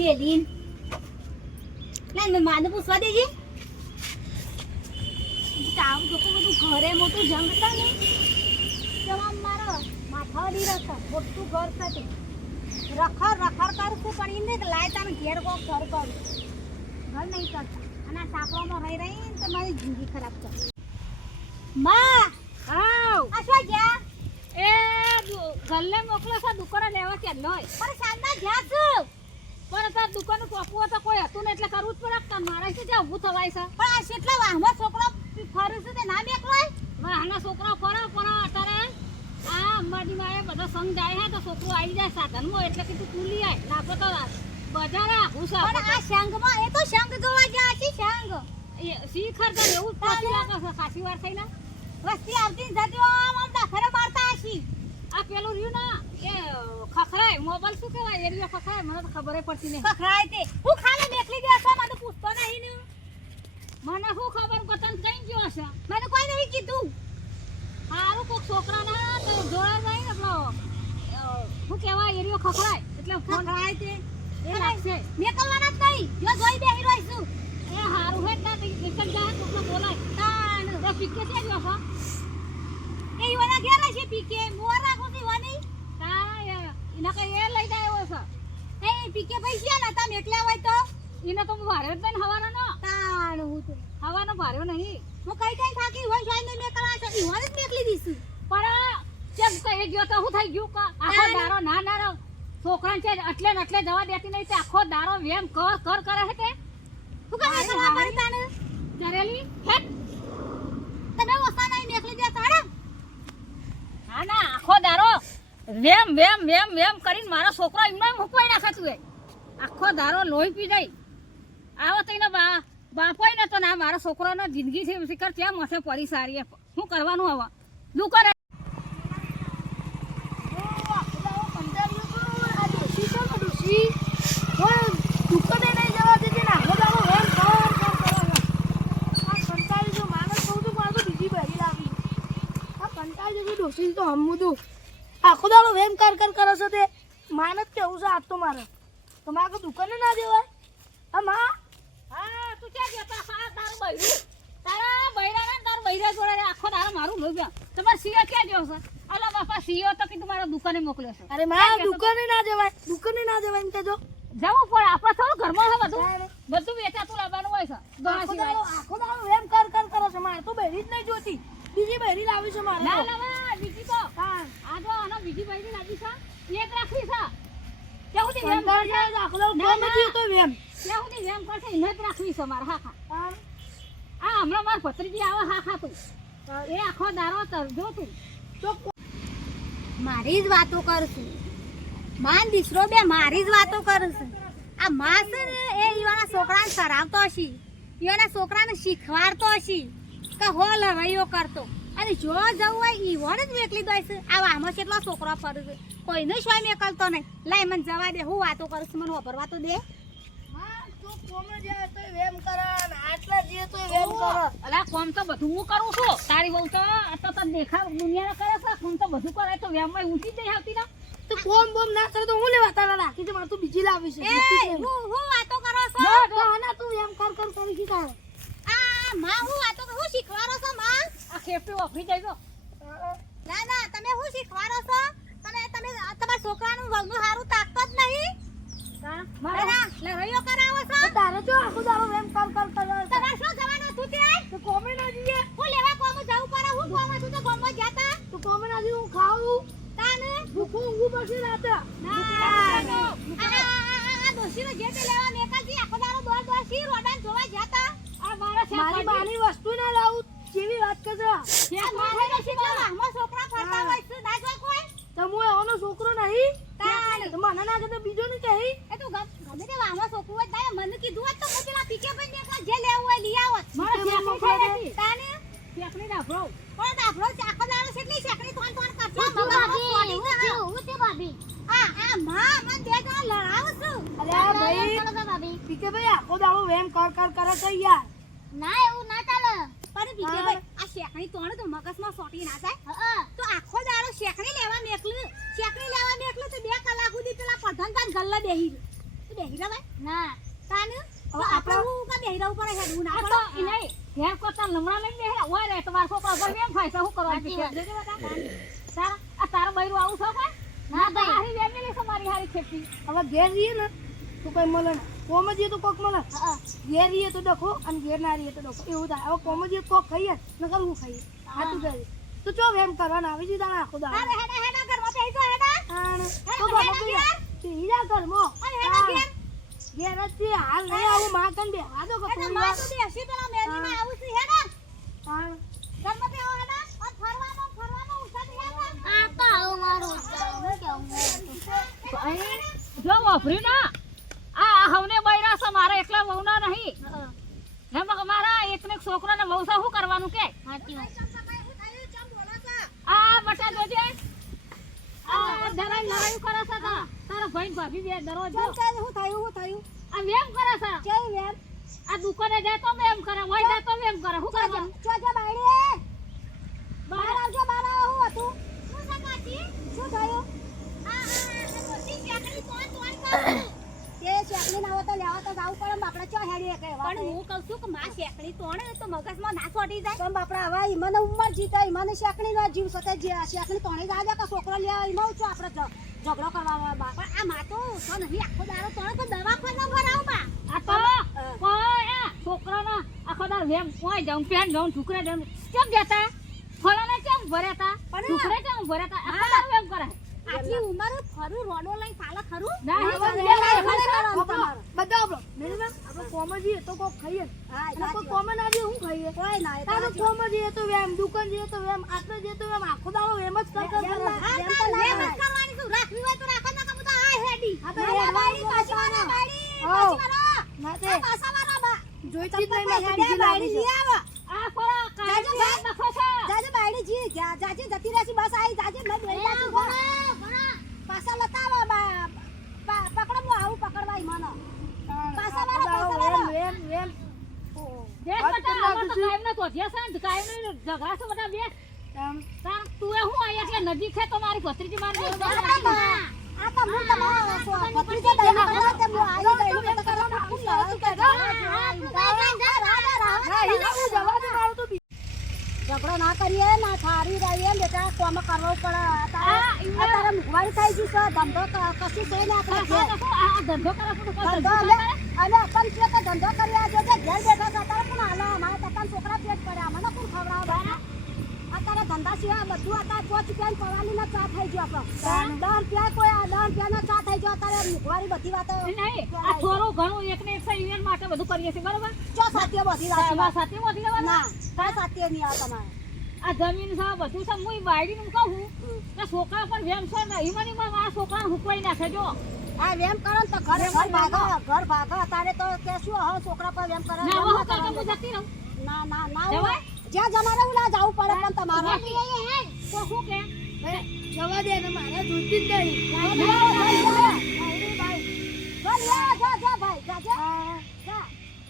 મેલીન ના મેં માને પૂછવા દેજે. તાવ તો બધું ઘરે મોટું જંગ હતા ને જવાબ મારો માથાવાળી રખા મોટું ઘર સાથે રખર રખર કરું પણ એને લાય તારે ઘેર કોક ઘર કરું. ઘર નહીં કરતા. અને આ સાપડામાં રહી રહી તો મારી જિંદગી ખરાબ કરમાં! આવ. આ ગયા? એ ઘરને ગલ્લે મોકલો છો દુકાને લેવા કે નહીં. પણ સાંજના ગયા છું? પણ તાર દુકાન કોપવું તો કોઈ હતું ને એટલે કરવું જ પડે મારે જ્યાં ઊભું થવાય છે. પણ આ કેટલા વાહમાં છોકરો ફરે છે તે ના વાહના છોકરા ફરે પણ અત્યારે આ અંબાજી માં બધો સંઘ જાય હે તો છોકરું આવી જાય સાધનમાં એટલે કીધું તું લઈ આય ના તો બજારે છે. પણ આ શંખમાં એ તો શંખ જોવા ગયા છે શંખ. એ શીખર તો એવું પાછું લાગે છે ખાસી વાર થઈને વસ્તી આવતી જતી આમ આમ દાખરે મારતા હશી. આ પેલું રહ્યું ને એ ખખરાય મોબાઈલ શું કહેવાય? એ રહ્યો ખખરાય મને તો ખબર પડતી નહીં. ખખરાય તે. હું ખાલી દેખલી દે છો મને પૂછતો નહીં ને. મને શું ખબર પતંગ કઈ ગયો હશે? મને કોઈ નહીં કીધું. હારું કોક છોકરાના તો જોડા જાય ને પેલો શું કહેવાય એ રહ્યો ખખરાય. એટલે ખખડાય તે. એ લાગશે જ નહીં. જો જોઈ બેહી રહીશું એ હારું હે ને નીકળ જાય કોકને બોલાય. પીકે છે છો? એ ઈવાના ઘેર હશે પીકે મોર છું તારા એ- એને કઈ એ લઈ જાય એવો છે. એ પીકે પૈસા નતા મેકલ્યા હોય તો? એને તો ભાર્યો જ નહીં હવાનો તાણ હું તો. હવાનો ભાર્યો નહીં. હું કઈ કઈ થાકી હોય જોઈ નહીં મેકલવા છે. ઈવાને જ મેકલી દીશું. પણ જેમ કહી ગયો તો હું થઈ ગયું કા આખો દારો ના ના છોકરાને છે એટલે ને એટલે જવા દેતી નહીં તે આખો દારો વેમ કર કર કરે છે તે. શું કામ મારે મેકલવા ચરેલી હેટ તમે ઓસા નહીં મેકલી દે તાણે હા ના આખો દારો વેમ વેમ વેમ વેમ કરીને મારો છોકરો એમને મૂકવાઈ નાખે તું આખો દારો લોહી પી જાય. આવો તઈને બા, બાપોય ને તો ના મારા છોકરાનો જિંદગી છે શિખર ત્યાં માથે પડી સારી. શું કરવાનું હવે દુકાને કર કર કરો છો તે. માને જ કેવું છે આજ તો મારે? તમારે દુકાને ના દેવાય હા? માં હા તું ક્યાં ગયો? તા હા તારું બૈરું. તારા બૈરા ને તારું બૈરા જોડે આખો તારા મારું લઈ ગયા. તમારે સિયા ક્યાં ગયો છે? અલા બાપા સીઓ તો કીધું મારા દુકાને મોકલ્યો છે. અરે માં દુકાને ના દેવાય દુકાને ના દેવાય એમ કેજો જવું પડે. આપણે થોડું ઘરમાં છે બધું. બધું વેચાતું લાવવાનું હોય છે. આખો. દાડો એમ કર કર કરો છો મારે. તો બહેરી જ નહીં જોતી. બીજી બહેરી લાવી છે મારે. ના તો. ના ના, બીજી તો હા. આ જો આનો બીજી બાજુ લાગી છે એક રાખવી છે વેમ ના, ગમે તે તો વેમ વેમ. આ હમણાં માર ભત્રીજી આવે હા હા તું એ આખો દારો તરજો તું મારી જ વાતો કરશું માન દીસરો બે મારી જ વાતો કરશું આ માસ ને એ ઈવાના છોકરાને સરાવતો હશે. ઈવાના છોકરાને શીખવાડતો હશે કે હો લવાઈઓ કરતો. અને જો જવું હોય ઈવોને જ વેકલી દો આ આમાં કેટલો છોકરો ફરે કોઈને શોય કરતો નહીં. લાય મને જવા દે હું વાતો કરું છું મને વાપરવા તો દે. હા, તું કોમે જાય તોય વેમ કરે આટલા જઈએ તોય વેમ કરે. અલા કોમ તો બધું હું કરું છું. તારી બહુ તો તો તને દેખાવ દુનિયા કરે છે. કોમ તો બધું કરે તો વેમમાં ઊંચી જ નહીં આવતી ના તો બોમ બોમ ના કરે તો હું લેવા તારા રાખી છે મારે તો બીજી લાવી છે. હું હું વાતો કરો છો? આના તું એમ કર કર કરી કી તારે આ માં હું વાતો હું શીખવાડો છો માં? આ ખેપટી વાપરી જાય ના ના તમે શું શીખવાડો છો? તમે તમારા છોકરાનું વગનું સારું તાકત નહીં? હા, ના મારે ના લડાઈઓ કરાવો છો. તારે જો આખો દાડો વેમ કર કર કર તમારે શું જવાનું હતું તે તો કોમે ના જઈએ. હું લેવા કોમ જવું પડે? હું કોમ તો કોમ જતા? તો કોમે ના જઈએ હું ખાવું. તાને? ભૂખું ઊંઘું પછી રાતે. ના આ દોશીનો જે તે લેવા મેકાજી આખો રોડાન જોવા જતા. આ મારા મારી બાની વસ્તુ ના લાવું. જેવી વાત કરજો આ મારે દોશી તો વાહમાં છોકરા ફરતા હોય છે ના જોઈ કોઈ તો હું એવાનો છોકરો નહીં તાને. તો મને બીજો ને કહે. એ તો ગમે તે વાહવા છોકરું હોય તારે મને કીધું હોત તો હું પેલા પીકે પણ ને જે લેવું હોય લઈ આવત મારા દે. નથી. તાને? શેકણી રાખો પણ છે આખો દાડો કેટલી શેકડી થોન કરશો? હું મગજમાં છું, હું. છું ભાભી. આ આ માં મને બે તો લડાવું છું? અરે ભાઈ પીકે ભાઈ આખો દાડો વેમ કર કર કરે છે યાર. ના એવું ના ચાલે. પણ બીજે ભાઈ આ શેકણી તોણ તો મગજમાં સોટી ના જાય. તો આખો દાડો શેકણી લેવા મેકલું. શેકણી લેવા મેકલું તો બે કલાક સુધી પેલા પઠન તાન ગલ્લે બેહી. તો બેહી રવાય ના. તાન? હવે આપણે હું કા બેહી રહું પડે હેડવું ના પડે. નહીં. ઘેર કોતા લમણા લઈને બેહી. હોય રે તમારા છોકરા પર એમ થાય શું કરવા છે? તારા આ તારા બૈરું આવું છો કાંઈ? ના ભાઈ. આહી વેમેલી છે મારી હારી ખેતી. હવે ઘેર રહી ને તું કઈ મળે ને કોમ જઈએ તો કોક મળે ઘેર રહીએ તો ડખો અને ઘેર ના રહીએ તો ડખો. એવું થાય. હવે કોમજીએ કોક ખાઈએ ને કરવું ખાઈએ? હાથું કહે તો ચો એમ કરવાના? આવી તાણે આખો દા અરે હેડા હેડા ઘરમાં બેહી તો હેડા તો બાબા કે તે હીરા ઘરમાં. અરે હેડા. ઘેર. ઘેર જ છે, હાલ નહીં આવું માં કન બેહવા દો કે એટલે થોડી માં. તો બેસી પેલા મેલીમાં આવું છે હેડા. તાણે. ઘરમાં બેહો હેડા. અને ફરવાનો ફરવાનો ઉઠાડી હેડા. આ તો આવું મારું જો વાફરી ના આ હવને બૈરા છે મારા એકલા વહુના નહીં એમાં એકને છોકરાને વહુ શું કરવાનું કે? આ બટા જોજે. આ દરાઈ લડાઈ કરે છે તા તારો ભાઈ ભાભી બે દરરોજ જો. હું થયું શું થયું. આ વેમ કરે છે. કે એમ આ દુકાને જાય તો વેમ કરે હોય જાય તો વેમ કરે. શું કરવાનું જો જો બાયડી બહાર આવજો બહાર આવો હું હતું શું છે કાકી શું થયું આ આ મોટી ચકડી તોડ તોડ કર તે શેકડી ના હોય તો લેવા તો જાવું પડે બાપડા ચો હેડી કે પણ હું કહું છું કે માં શેકડી તોડે તો મગજમાં ના છોડી હવે ઈમને ઉંમર જીતા મને શેકડી નો જીવ સતે જે શેકડી તોડી જાય કે છોકરો લેવા ઈમાં છું આપણે જ- ઝઘડો કરવા બા પણ આ માં તો તો નહીં આખો દારો તણે તો દવાખાના ભરાવ બા. આ તો કોઈ છોકરાના આખો દાર વેમ કોઈ જાઉં પેન જાઉં છોકરા જાઉં. કેમ જતા ફળાને કેમ ભરેતા? છોકરે કેમ ભરેતા? આખો દાર વેમ કરે. આટલી ઉંમર ફરું રોડો લઈ ચાલે ખરું? ના, હવે હવે બે બે લાખ લાખ ભલે કરવાનું આપણો- તમારું. બધા આપણો. મેરીબેન, આપણે કોમ જઈએ તો કોક ખાઈએ હા, કોઈ કોમ ના જઈએ હું ખાઈએ કોઈ ના, તો તારે કોમ જઈએ તો વેમ દુકાન જઈએ તો વેમ આટલે જઈએ તો વેમ આખો દાડો વેમ જ કર કર. કરવાની તું રાખવી હોય તો રાખો, ના તો આ હેડી. હા, તો ના, ના, હેડવા બાયડી, તો પાછી વાળો, બાડી પાછી વાળો. ના તે પાછા વાળો બા. જોઈતી જ નહીં મારે હેડે, બીજી લાવવી છે. આ ફળા જાજુ કાઢી છે જાજે બાડી જી, જાજુ જતી રહેશે, બસ આઈ, જાજુ લઈ બેસી જાજુ, હો. પાછા લેતા આવો, બા. પા- પકડો, હું આવું પકડવા ઈ મને. પાછા આખો વાળો, દાડો પાછા વેમ વાળો. વેમ વેમ દેખ અમાર તો છું. કાયમને ધોતિયા છે ને ઝઘડા છે બધા બે. તાર તું એ હું આયા એટલે નજીક છે તો મારી ભત્રીજી મારી આ તો હું તમારા કરવા હું ગઈ, હું તો કરવા હું કે તો ઝઘડો ના કરીએ ના સારી રહીએ બેટા કોમ કરવો પડે અત્યારે થાય મુખવારી થઈ ગઈ છે ધંધો કશું છે ને આ આપણે ધંધો કરે ધંધો અમે અપન છે કે ધંધો કરી આજે જે ઘેર બેઠા છે. અત્યારે પણ હાલો? અમારા તકાન છોકરા પેટ પડ્યા. મને કોણ ભાઈ બારા અત્યારે ધંધા સિવાય બધું અત્યારે પોચ રૂપિયા પવાની ના ચા થઈ ગયો આપણો. દસ રૂપિયા કોઈ આ દસ રૂપિયા ના ચા થઈ ગયો. અત્યારે મુખવારી બધી વાતો નહીં આ થોડું ઘણું એક ને એક ઇવેન્ટ માટે બધું કરીએ છીએ. બરોબર? ચો સાત્ય બધી વાત સાથે મોટી વાત ના કાંઈ સાત્ય નહીં આ તમારે. આ જમીન છે બધું છે. હું બાયડીનું કહું કે છોકરા પણ જેમ છે ને ઈ મને મારા આ છોકરા હુકવાઈ નાખે જો. આ વેમ કરો તો ઘર ઘર ભાગો ઘર ભાગો તારે તો કે શું હો છોકરા પર વેમ કરે ના હું. કાંઈ હું જતી રહું ના ના ના જવાય? જ્યાં જમારે ના જવું પડે પણ તમારે તો શું કે જવા દે ને મારે જોતી જ નહીં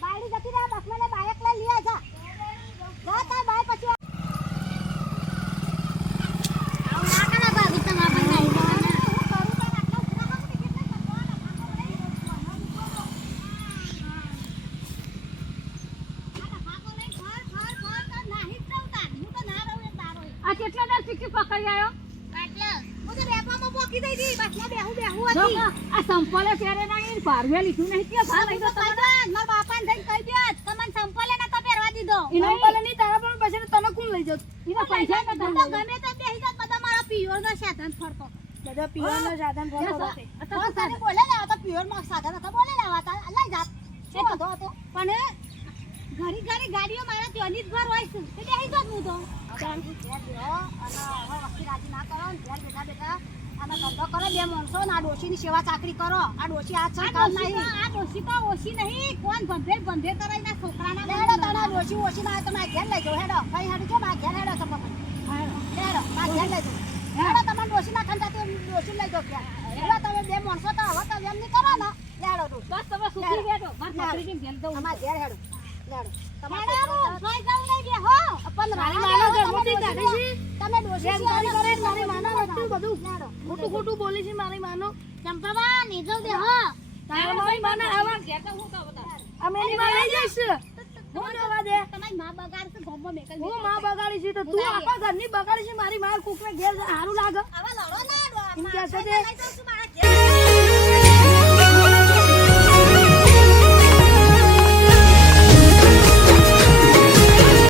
બાયડી જતી રહે બસમાં બાયક લઈ લે જા જા તાર બાય પછી આ કેટલા દર ચીકી પકડી આવ્યો જો હતી. આ સંપલે પહેરે નહીં ને ભારવે લીધું નહીં. કે ભાર લઈ દો તમે ઈ નહીં. સંપલે નહીં, તારા પણ પછી તને કોણ લઈ જતું? ઈના પૈસા તો તમે લઈ બધા પીવાના સાધન લો. ફરતો. આ હશે. તો શું કરે? પણ ઘણી ઘણી ગાડીઓ મારા ત્યાંની જ ઘર હોય છે. તે બેહી જાત હું તો. અને હવે વસ્તી રાજી ના કરો ઘેર બેઠા બેઠા આમાં ધંધો કરો બે માણસો ને આ ડોશીની સેવા ચાકરી કરો. આ ડોશી આ છે કામ નહીં. તો- આ ડોશી તો ઓછી નહીં. કોણ ભંભેર ભંભેર કરાઈ ના છોકરાના હેડો તારા ડોશી ઓછી ના આવે ઘેર લઈ જાઓ. હેડો કઈ હેડો છો મારા ઘેર હેડો તમે હેડો મારા ઘેર લઈ જાઓ. હેડો તમારે ડોશી ના ખંડા ડોશી લઈ જાઓ હેડો તમે બે માણસો તો હવે તો એમ નહીં કરો ને. હેડો બસ તમે સુખી રહેજો મારા ભત્રીજીને ઘેર દઉં. અમારા ઘેર હેડો. હેડો. તમારે સોય જાવ નહીં બે હો. પણ રાણા માના તમે. તમે જેમ સિવાય કરે, મારી માના. બધું. ખોટું ખોટું બોલી છે મારી માનો. ચંપાબા નીકળ દે હો. તારા મારી અમે એની માં લઈ જઈશ. હું જવા દે. તમારી માં બગાડશે ગોમમાં મેકલ હું માં બગાડી છે તો તું આખા બગાડી છે મારી માર કુકને ઘેર સારું લાગે. હવે લડો ના એમ કે છે તે?